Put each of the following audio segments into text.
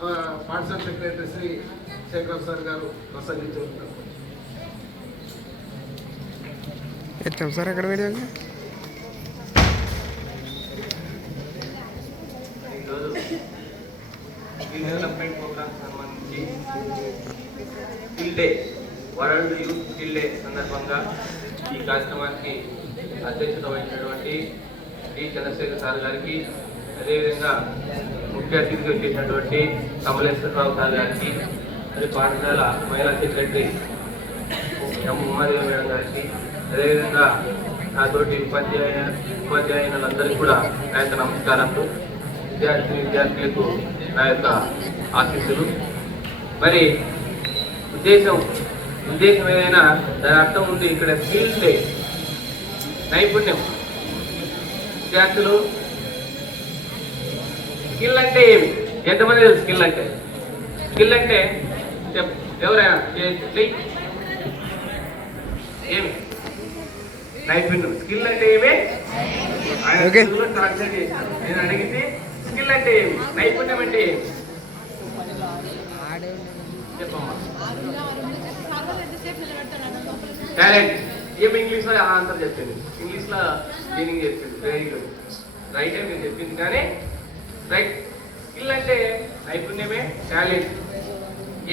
ఆ, పాఠశాల secretary Shri Shekhar sir గారు ప్రసంగించారు ఎత్తాం సార్ అక్కడ వీడియో ఈరోజు ఈ డెవలప్మెంట్ ప్రోగ్రామ్ సంబంధించి skill day world youth skill day సందర్భంగా ఈ కార్యక్రమానికి అధ్యక్షత వహించినటువంటి డి. చంద్రశేఖర్ సార్ గారికి అదేవిధంగా ముఖ్య అతిథిగా వచ్చేసినటువంటి కమలేశ్వరరావు సార్ గారికి మరి పాఠశాల మహిళా సెక్రటరీ ఎం ఉమాదేవి మేడం గారికి అదేవిధంగా నాతోటి ఉపాధ్యాయ ఉపాధ్యాయులందరికీ కూడా నా యొక్క నమస్కారాలు విద్యార్థి విద్యార్థులకు నా యొక్క ఆశీస్సులు. మరి ఉద్దేశం ఉద్దేశం ఏదైనా దాని అర్థం ఉంది ఇక్కడ ఫీల్డ్ నైపుణ్యం. విద్యార్థులు స్కిల్ అంటే ఏమి? ఎంతమంది తెలుసు స్కిల్ అంటే? స్కిల్ అంటే చెప్ ఎవరైనా ఏమి? నైపుణ్యం స్కిల్ అంటే ఏమి? ఆయన translate చేశారు. నేను అడిగింది స్కిల్ అంటే ఏమి? నైపుణ్యం అంటే ఏమి? చెప్పమ్మా. టాలెంట్ ఏమి ఇంగ్లీష్లో ఆన్సర్ చెప్పింది? ఇంగ్లీష్లో మీనింగ్ చెప్పింది. వెరీ గుడ్ రైట్ ఏ మీరు చెప్పింది కానీ రైట్ స్కిల్ అంటే నైపుణ్యమే టాలెంట్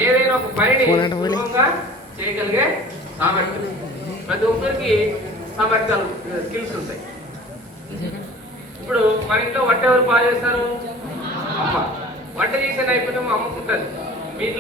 ఏదైనా ఒక పనిని. సులభంగా చేయగలిగే సామర్థ్యం. ప్రతి ఒక్కరికి సామర్థ్యాలు స్కిల్స్ ఉంటాయి. ఇప్పుడు మన ఇంట్లో వంట ఎవరు బాగా చేస్తారు? అమ్మ. వంట చేసే నైపుణ్యం అమ్మకుంటుంది మీ ఇంట్లో